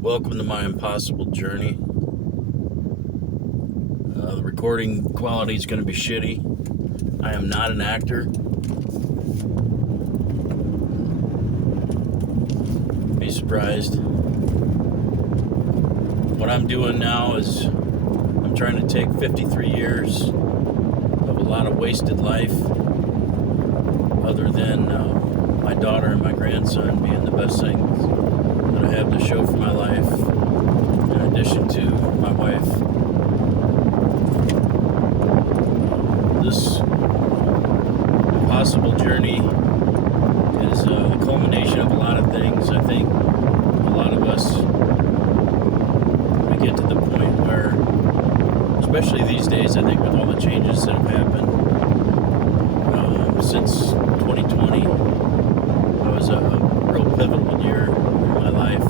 Welcome to my impossible journey. The recording quality is going to be shitty. I am not an actor. Be surprised. What I'm doing now is I'm trying to take 53 years of a lot of wasted life, other than my daughter and my grandson being the best things that I have to show for my life, in addition to my wife. This impossible journey is the culmination of a lot of things. I think a lot of us, we get to the point where, especially these days, I think with all the changes that have happened since 2020, it was a real pivotal year in my life.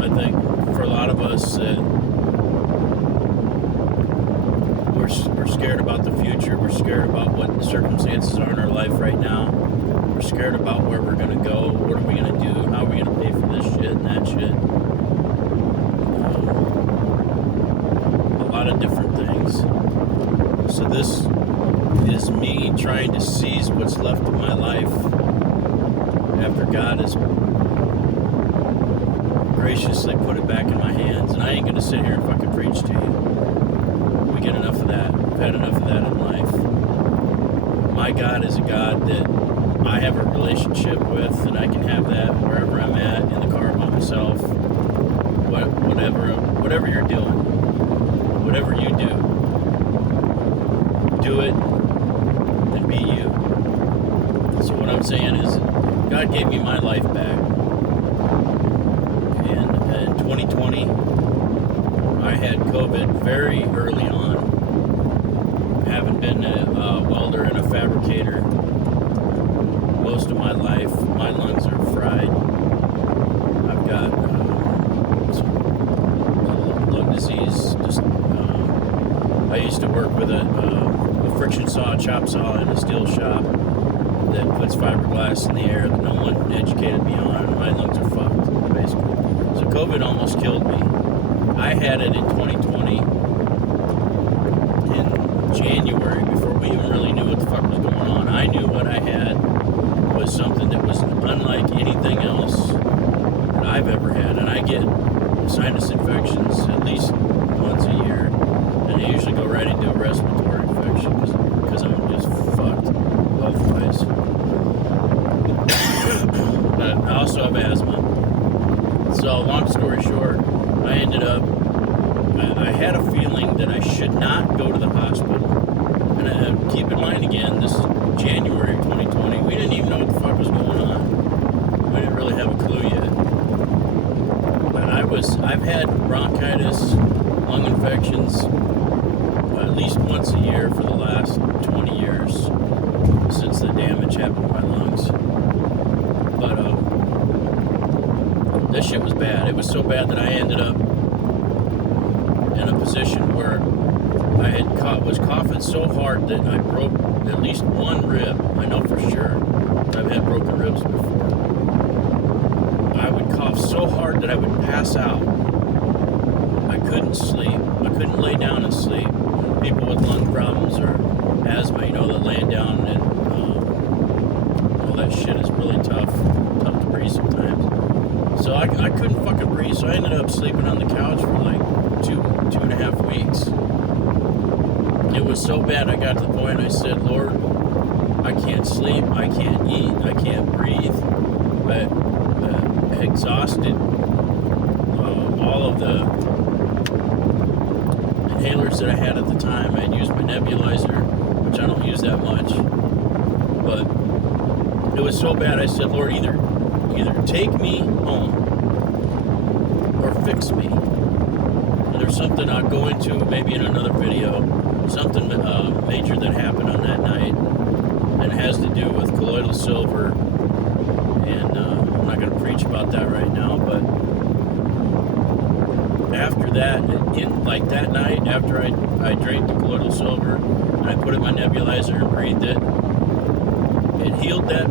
I think for a lot of us, we're scared about the future. We're scared about what the circumstances are in our life right now. We're scared about where we're going to go. What are we going to do? How are we going to pay for this shit and that shit? A lot of different things. So this is me trying to seize what's left of my life after God has graciously put it back in my hands. And I ain't going to sit here and fucking preach to you. We get enough of that. We've had enough of that in life. My God is a God that I have a relationship with, and I can have that wherever I'm at, in the car by myself, whatever you're doing, whatever you do it and be you. So what I'm saying is, God gave me my life back. And in 2020, I had COVID very early on. Having been a welder and a fabricator most of my life, my lungs are fried. I've got lung disease. I used to work with a friction saw, chop saw in a steel shop that puts fiberglass in the air that no one educated me on. My lungs are fucked, basically. So COVID almost killed me. I had it in 2020 in January, before we even really knew what the fuck was going on. I knew what I had was something that was unlike anything else that I've ever had. And I get sinus infections at least once a year, and I usually go right into a respiratory infection because I'm just fucked health-wise. But I also have asthma. So long story short, I had a feeling that I should not go to the hospital. And keep in mind again, this is January 2020. We didn't even know what the fuck was going on. We didn't really have a clue yet. But I've had bronchitis, lung infections, at least once a year for the last 20 years since the damage happened to my lungs. But this shit was bad. It was so bad that I ended up in a position where I was coughing so hard that I broke at least one rib. I know for sure. I've had broken ribs before. I would cough so hard that I would pass out. I couldn't sleep. I couldn't lay down and sleep. People with lung problems or asthma, that laying down and all that shit is really tough to breathe sometimes. So I couldn't fucking breathe, so I ended up sleeping on the couch for like two and a half weeks. It was so bad, I got to the point I said, Lord, I can't sleep, I can't eat, I can't breathe. But exhausted. All of the inhalers that I had at the time, I had used my nebulizer, which I don't use that much. But it was so bad, I said, Lord, either take me home or fix me. And there's something I'll go into maybe in another video, something major that happened on that night, and it has to do with colloidal silver. And I'm not going to preach about that right now, but after that, that night, after I drank the colloidal silver and I put it in my nebulizer and breathed it, it healed that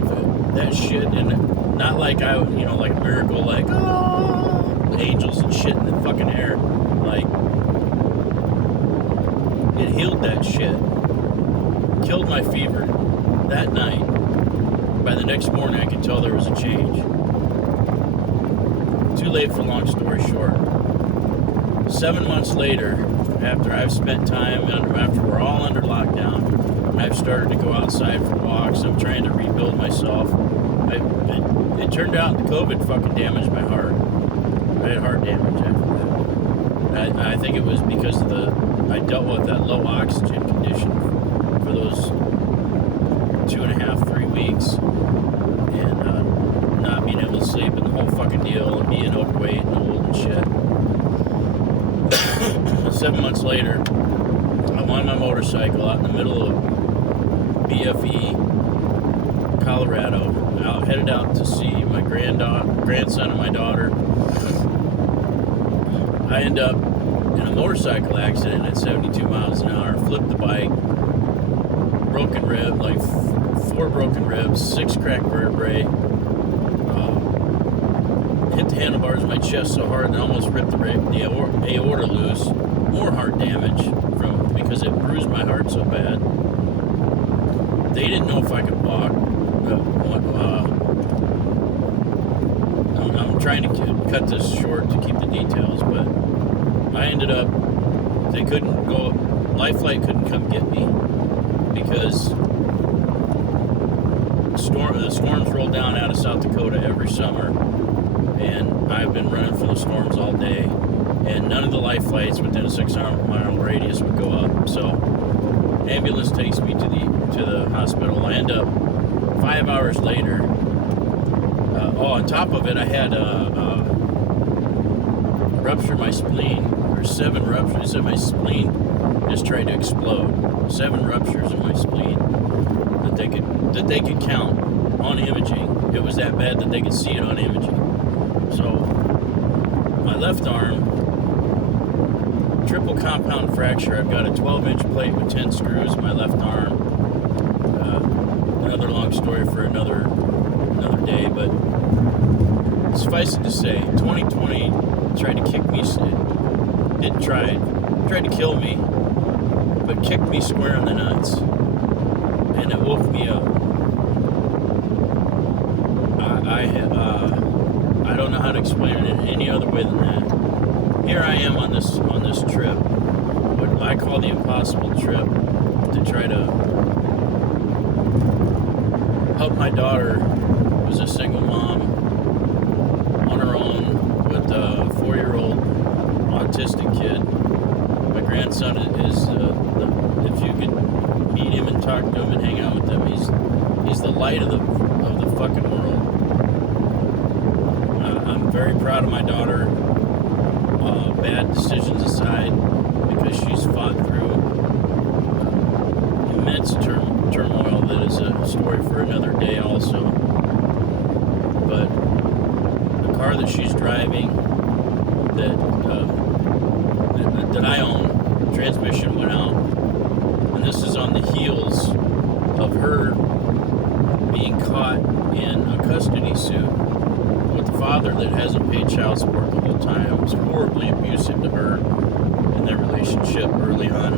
that shit, and not like like a miracle, like, oh, angels and shit in the fucking air. Like, it healed that shit. Killed my fever that night. By the next morning, I could tell there was a change. Too late for long story short. 7 months later, after I've spent time, after we're all under lockdown, and I've started to go outside for walks, I'm trying to rebuild myself. It turned out the COVID fucking damaged my heart. I had heart damage after that. I think it was because of I dealt with that low oxygen condition for those 2.5, 3 weeks, and not being able to sleep and the whole fucking deal, and being overweight and old and shit. 7 months later, I'm on my motorcycle out in the middle of BFE, Colorado, headed out to see my grandson and my daughter. I end up in a motorcycle accident at 72 miles an hour, flipped the bike, broken rib, like 4 broken ribs, 6 cracked vertebrae, hit the handlebars of my chest so hard that I almost ripped the aorta loose. More heart damage because it bruised my heart so bad. They didn't know if I could walk. I'm trying to cut this short to keep the details, but I ended up, they couldn't go, Life Flight couldn't come get me because the storms roll down out of South Dakota every summer, and I've been running for the storms all day, and none of the life flights within a 600-mile radius would go up. So ambulance takes me to the hospital. I end up 5 hours later. On top of it, I had ruptured my spleen, or 7 ruptures, and my spleen just tried to explode. 7 ruptures in my spleen that they could count on imaging. It was that bad that they could see it on imaging. So my left arm, triple compound fracture. I've got a 12-inch plate with 10 screws in my left arm. Another long story for another day, but suffice it to say, 2020 tried to kick me. It tried to kill me, but kicked me square in the nuts, and it woke me up. I don't know how to explain it in any other way than that. Here I am on this trip, what I call the impossible trip, to try to help my daughter, who's a single mom on her own with a 4-year-old autistic kid. My grandson is if you could meet him and talk to him and hang out with him, he's the light of the fucking world. I'm very proud of my daughter. Bad decisions aside, because she's fought through immense turmoil that is a story for another day also. But the car that she's driving, that I own, transmission went out, and this is on the heels of her being caught in a custody suit with the father that hasn't paid child support the whole time. Was horribly abusive to her in their relationship early on.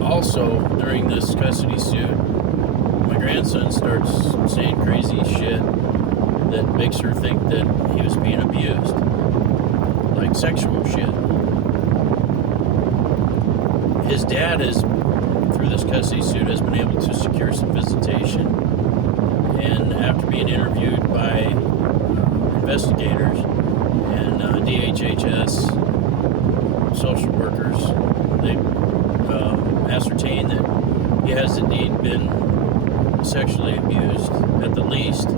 Also, during this custody suit, my grandson starts saying crazy shit that makes her think that he was being abused, like sexual shit. His dad through this custody suit, has been able to secure some visitation, and after being interviewed by investigators and DHHS social workers, they ascertained that he has indeed been sexually abused at the least,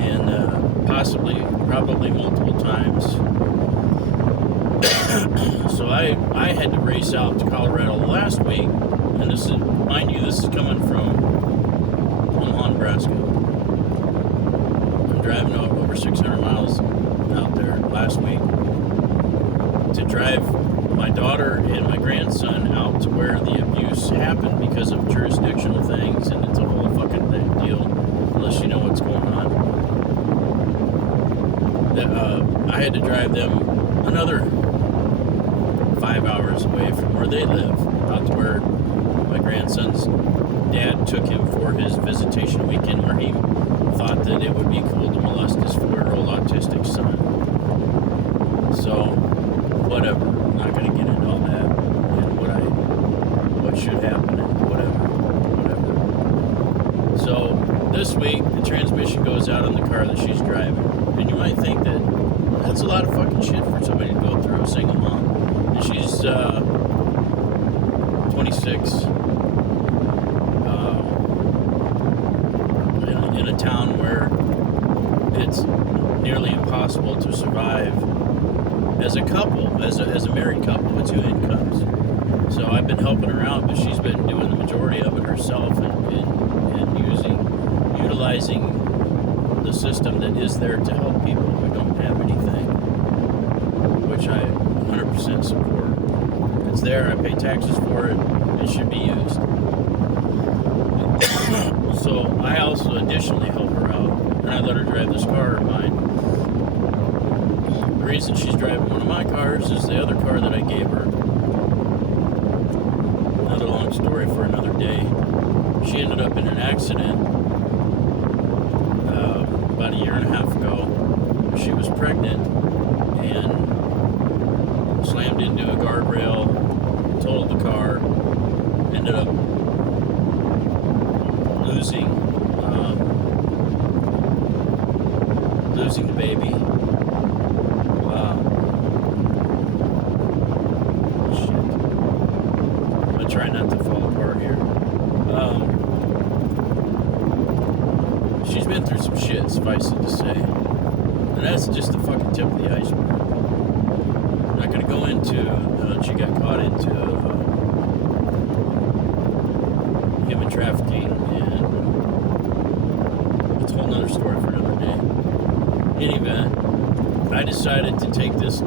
and probably multiple times. So I had to race out to Colorado last week, and this is coming from Omaha, Nebraska. I'm driving over 600 miles out there last week to drive my daughter and my grandson out to where the abuse happened because of jurisdictional things, and it's a whole fucking had to drive them another 5 hours away from where they live, out to where my grandson's dad took him for his visitation weekend, where he thought that it would be cool to molest his 4-year-old autistic son. So, whatever. I'm not going to get into all that and what should happen and whatever. So, this week, the transmission goes out on the car that she's driving. And you might think that that's a lot of fucking shit for somebody to go through, a single mom. And she's 26, in a town where it's nearly impossible to survive as a couple, as a married couple with 2 incomes. So I've been helping her out, but she's been doing the majority of it herself and utilizing the system that is there to help people who don't have anything, which I 100% support. It's there, I pay taxes for it, it should be used. So I also additionally help her out, and I let her drive this car of mine. The reason she's driving one of my cars is the other car that I gave her. Another long story for another day. She ended up in an accident about a year and a half ago. She was pregnant and slammed into a guardrail, totaled the car, ended up losing the baby. Shit. I'm gonna try not to fall apart here. She's been through some shit, suffice it to say. And that's just the fucking tip of the iceberg. I'm not gonna go into, she got caught into human trafficking, and it's a whole nother story for another day. In any event, I decided to take this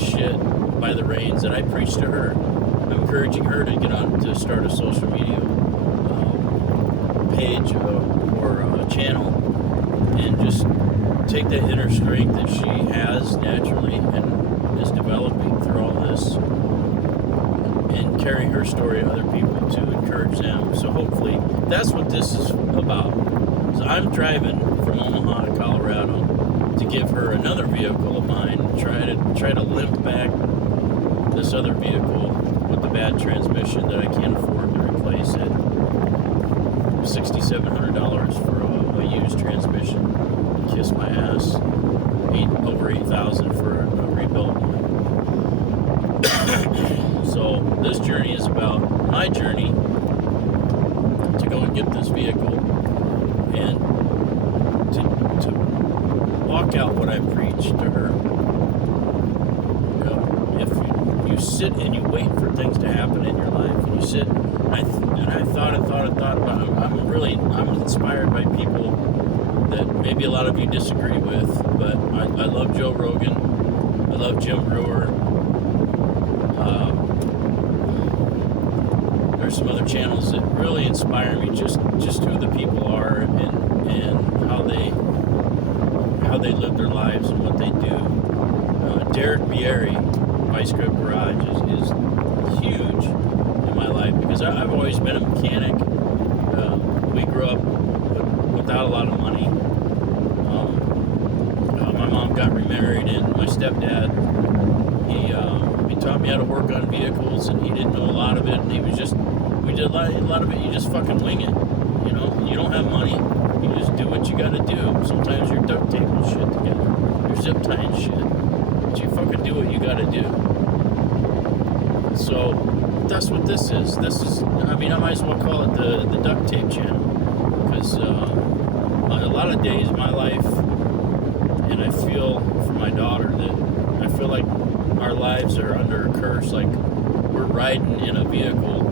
shit by the reins, and I preached to her. I'm encouraging her to get on to start a social media page or a channel, and just take that inner strength that she has naturally and is developing through all this, and carry her story to other people to encourage them. So hopefully that's what this is about. So I'm driving from Omaha to Colorado to give her another vehicle of mine, try to limp back this other vehicle with the bad transmission that I can't afford to replace at $6,700 for a used transmission. Kiss my ass. Over $8,000 for a rebuilt one. So this journey is about my journey to go and get this vehicle and to walk out what I preached to her. If you sit and you wait for things to happen in your life, and you sit, and I thought about it. I'm inspired by people that maybe a lot of you disagree with, but I love Joe Rogan. I love Jim Brewer. There's some other channels that really inspire me, just who the people are and how they live their lives and what they do. Derek Bieri, Vice Grip Garage, is huge in my life because I've always been a mechanic. We grew up without a lot of money. My mom got remarried, and my stepdad, he taught me how to work on vehicles, and he didn't know a lot of it, and we did a lot of it, you just fucking wing it, you know? You don't have money, you just do what you gotta do. Sometimes you're duct taping shit together, you're zip tying shit, but you fucking do what you gotta do. So, that's what this is. I might as well call it the duct tape channel, because a lot of days in my life, and I feel for my daughter that I feel like our lives are under a curse, like we're riding in a vehicle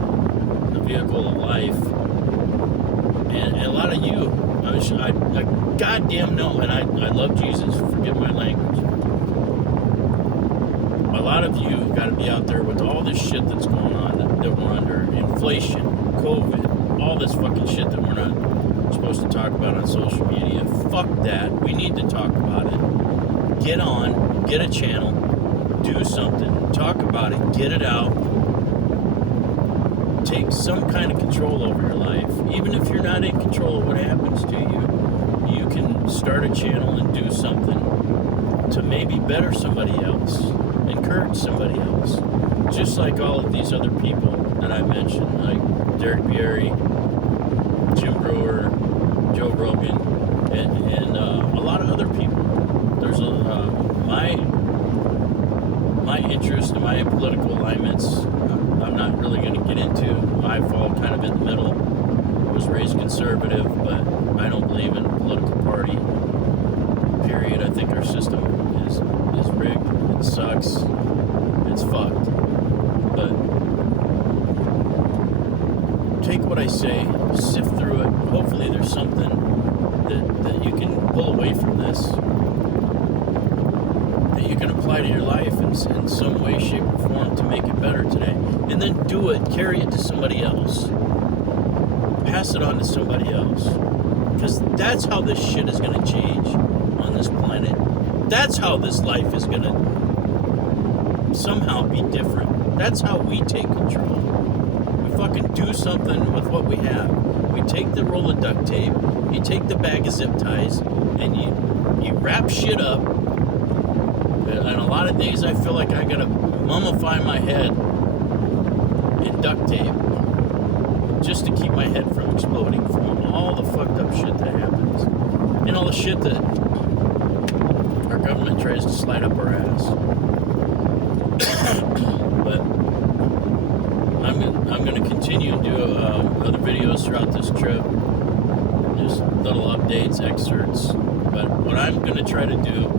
of life, and a lot of you, I goddamn know, and I love Jesus, forgive my language. A lot of you got to be out there with all this shit that's going on that we're under, inflation, COVID, all this fucking shit that we're not supposed to talk about on social media. Fuck that. We need to talk about it. get on, get a channel, do something, talk about it, get it out, take some kind of control over your life. Even if you're not in control of what happens to you, you can start a channel and do something to maybe better somebody else, encourage somebody else. Just like all of these other people that I mentioned, like Derek Bieri, Jim Brewer, Joe Rogan, and a lot of other people. There's my interest and my political alignments, I'm not really going to get into. I fall kind of in the middle. I was raised conservative, but I don't believe in a political party, period. I think our system is rigged. It sucks. It's fucked. But take what I say, sift through it. Hopefully there's something that you can pull away from this, that you can apply to your life in some way, shape, or form to make it better today. And then do it, carry it to somebody else. Pass it on to somebody else. Because that's how this shit is going to change on this planet. That's how this life is going to somehow be different. That's how we take control. We fucking do something with what we have. We take the roll of duct tape, you take the bag of zip ties, and you wrap shit up. And a lot of days I feel like I gotta mummify my head in duct tape just to keep my head from exploding from all the fucked up shit that happens. And all the shit that our government tries to slide up our ass. But I'm going to continue and do other videos throughout this trip. Just little updates, excerpts. But what I'm going to try to do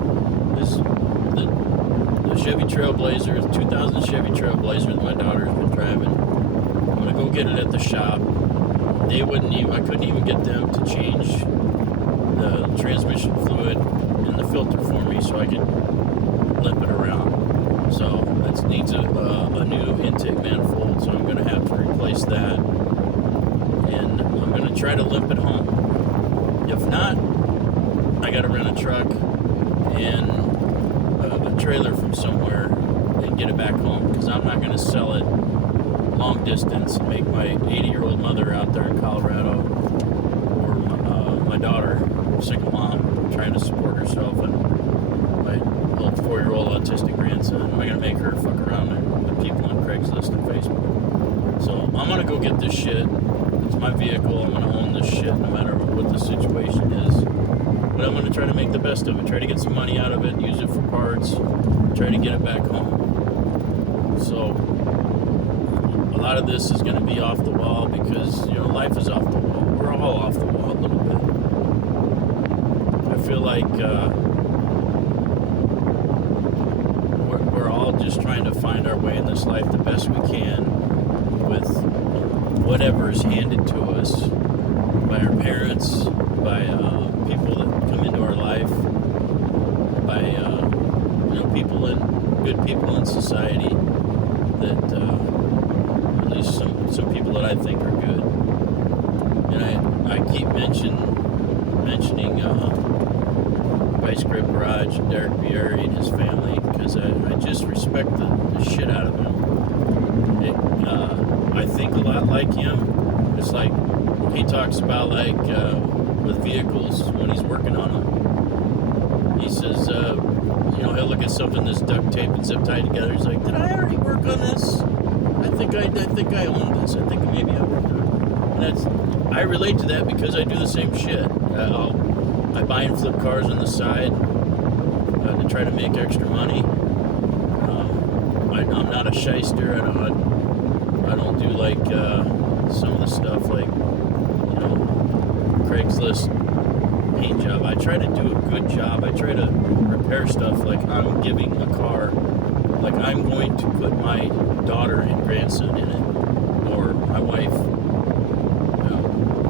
is the Chevy Trailblazer, 2000 Chevy Trailblazer that my daughter's been driving. I'm going to go get it at the shop. I couldn't even get them to change the transmission fluid and the filter for me so I could limp it around. So it needs a new intake manifold, so I'm going to have to replace that. And I'm going to try to limp it home. If not, I got to rent a truck and a trailer from somewhere and get it back home, because I'm not going to sell it long distance and make my 80-year-old mother out there in Colorado, or my daughter, single mom, trying to support herself, and my little 4-year-old autistic grandson. Am I going to make her fuck around with people on Craigslist and Facebook? So I'm going to go get this shit. It's my vehicle. I'm going to own this shit no matter what the situation is. But I'm going to try to make the best of it. Try to get some money out of it, use it for parts, try to get it back home. So a lot of this is going to be off the wall because, life is off the wall. We're all off the wall a little bit. I feel like we're all just trying to find our way in this life the best we can with whatever is handed to us by our parents, by people that come into our life, by good people in society that at least some people that I think are good. And I keep mentioning Vice Grip Garage and Derek Bieri and his family, because I just respect the shit out of him. I think a lot like him. It's like he talks about, like with vehicles when he's working on them. He says, he'll look at something that's duct tape and zip tied together. He's like, "Did I already work on this? I think I own this. I think maybe I worked on it." And I relate to that because I do the same shit. I buy and flip cars on the side to try to make extra money. I'm not a shyster. I don't do like some of the stuff like Craigslist paint job. I try to do a good job. I try to repair stuff like I'm giving a car, like I'm going to put my daughter and grandson in it, or my wife.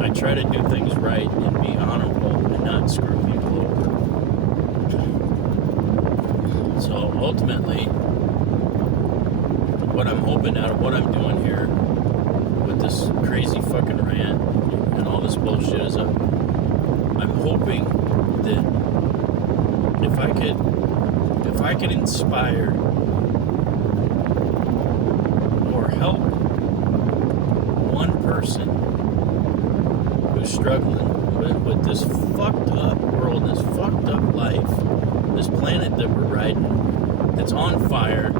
I try to do things right and be honorable and not screw people over. So ultimately, what I'm hoping out of what I'm doing here with this crazy fucking rant and all this bullshit is I'm hoping that if I could if I could inspire or help one person who's struggling with this fucked up world, this fucked up life, this planet that we're riding, that's on fire.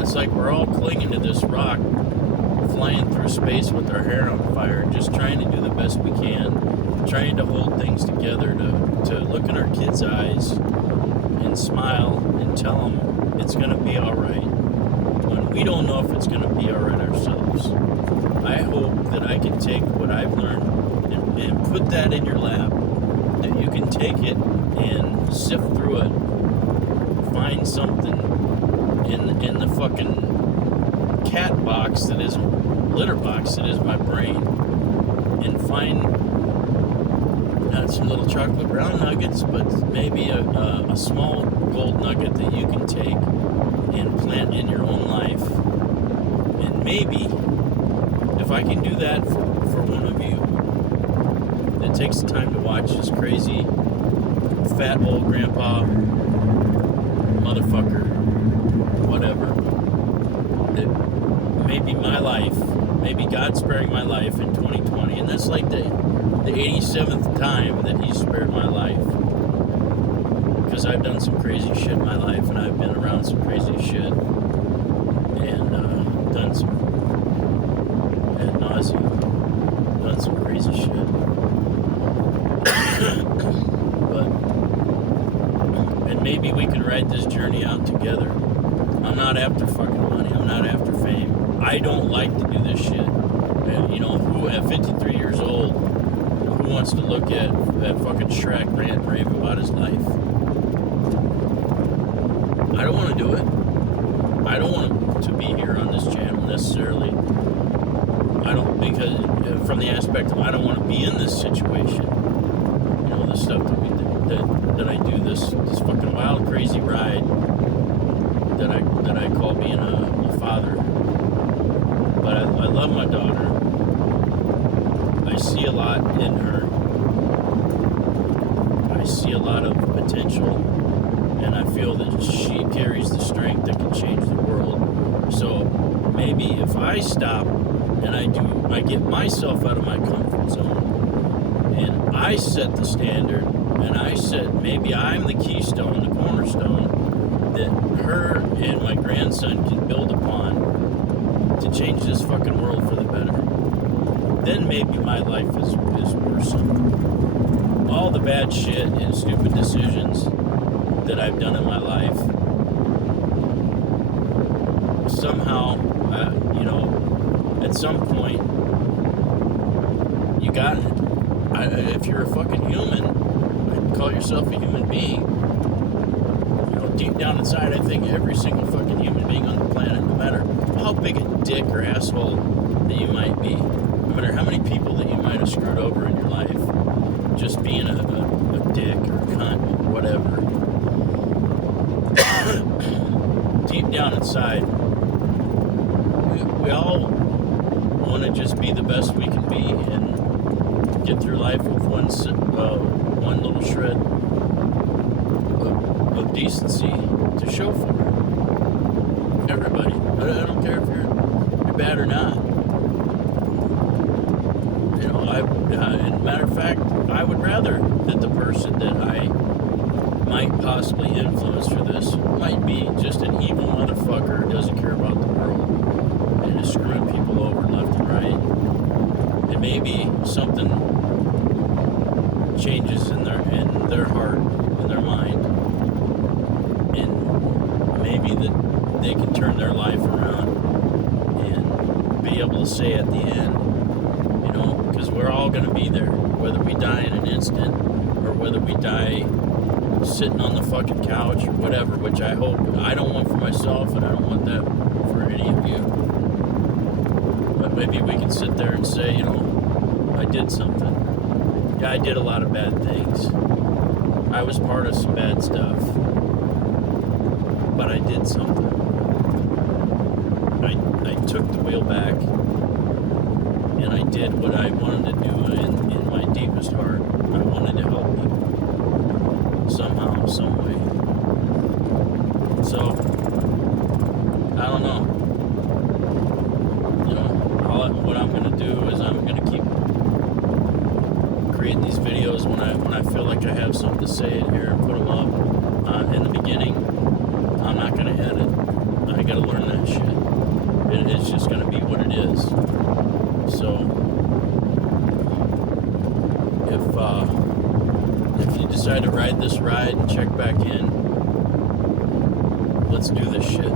It's like we're all clinging to this rock, flying through space with our hair on fire, just trying to do the best we can, trying to hold things together, to look in our kids' eyes and smile and tell them it's going to be all right, when we don't know if it's going to be all right ourselves. I hope that I can take what I've learned and put that in your lap, that you can take it and sift through it, find something in the fucking cat box that is litter box that is my brain, and find not some little chocolate brown nuggets, but maybe a small gold nugget that you can take and plant in your own life. And maybe if I can do that for one of you that takes the time to watch this crazy fat old grandpa motherfucker, whatever, that maybe my life, maybe God's sparing my life in 2020, and that's like the 87th time that He's spared my life, because I've done some crazy shit in my life, and I've been around some crazy shit, and done some ad nauseum, done some crazy shit. And maybe we can ride this journey out together. I'm not after fucking money. I'm not after fame. I don't like to do this shit. And, you know, who at 53 years old, who wants to look at fucking Shrek rant and rave about his life? I don't want to do it. I don't want to be here on this channel necessarily. I don't, because from the aspect of I don't want to be in this situation. You know, the stuff that I do, this fucking wild, crazy ride that I call being a father. But I love my daughter. I see a lot in her. I see a lot of potential, and I feel that she carries the strength that can change the world. So maybe if I stop and I get myself out of my comfort zone, and I set the standard, and maybe I'm the keystone, the cornerstone that her and my grandson can build upon to change this fucking world for the better, then maybe my life is worse. All the bad shit and stupid decisions that I've done in my life, somehow, you know, at some point, you got it. If you're a fucking human, call yourself a human being. You know, deep down inside, I think every single fucking human being on the planet, no matter how big a dick or asshole that you might be, no matter how many people that you might have screwed over in your life, just being a dick or a cunt or whatever, deep down inside, we all want to just be the best we can be and get through life with one little shred of decency to show for everybody. I don't care if you're bad or not. You know, and matter of fact, I would rather that the person that I might possibly influence for this might be just an evil motherfucker who doesn't care about the world and is screwing people over left and right. And maybe something changes in their heart, in their mind, and maybe that they can turn their life around and be able to say at the end, you know, because we're all going to be there, whether we die in an instant or whether we die sitting on the fucking couch or whatever, which I hope I don't want for myself, and I don't want that for any of you. But maybe we can sit there and say, you know, I did something. Yeah, I did a lot of bad things. I was part of some bad stuff. But I did something. I took the wheel back, and I did what I wanted to do in my deepest heart. I wanted to help people somehow, some way. So, I don't know. You know, what I'm gonna do is I'm gonna keep creating these videos when I feel like I have something to say in here and put them up. In the beginning, I'm not gonna edit. I gotta learn that shit. It's just gonna be what it is. So, if you decide to ride this ride and check back in, let's do this shit.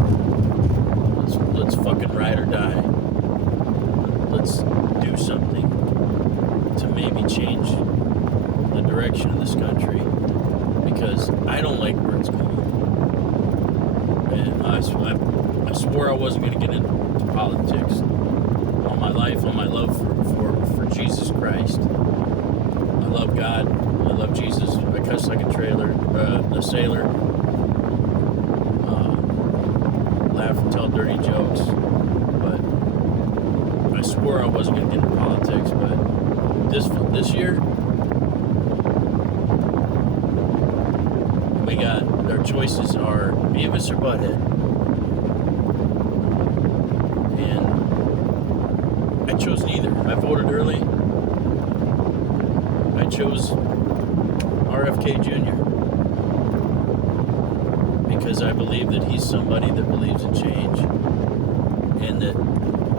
Let's fucking ride or die. Let's do something to maybe change the direction of this country, because I don't like where it's going. And I swore I wasn't going to get into politics. All my life, all my love for Jesus Christ. I love God. I love Jesus. I cuss like a sailor. Laugh and tell dirty jokes. But I swore I wasn't going to get into politics. But this year, we got, our choices are Beavis or Butthead. And I chose neither. I voted early. I chose RFK Jr. because I believe that he's somebody that believes in change, and that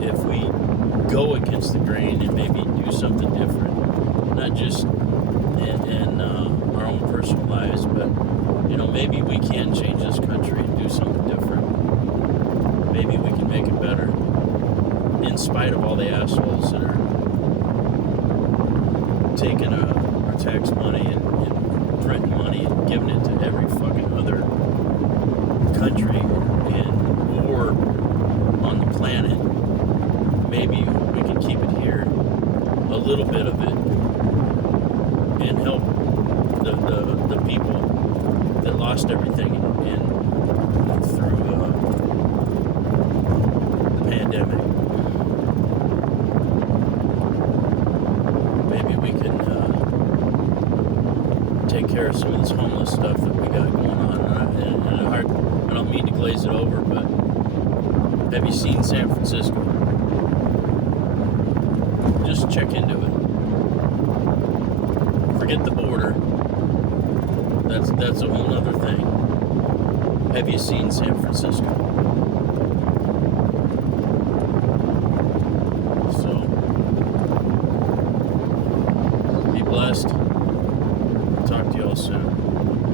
if we go against the grain and maybe do something different, not just in our own personal lives, but maybe we can change this country and do something different. Maybe we can make it better, in spite of all the assholes that are taking our tax money and printing money and giving it to every fucking other country and war on the planet. Maybe we can keep it here, a little bit of it, and help the people that lost everything through the pandemic. Maybe we can take care of some of this homeless stuff that we got going on. And I don't mean to glaze it over, but have you seen San Francisco? Just check into it. Forget the border. That's a whole other thing. Have you seen San Francisco? So, be blessed. Talk to y'all soon.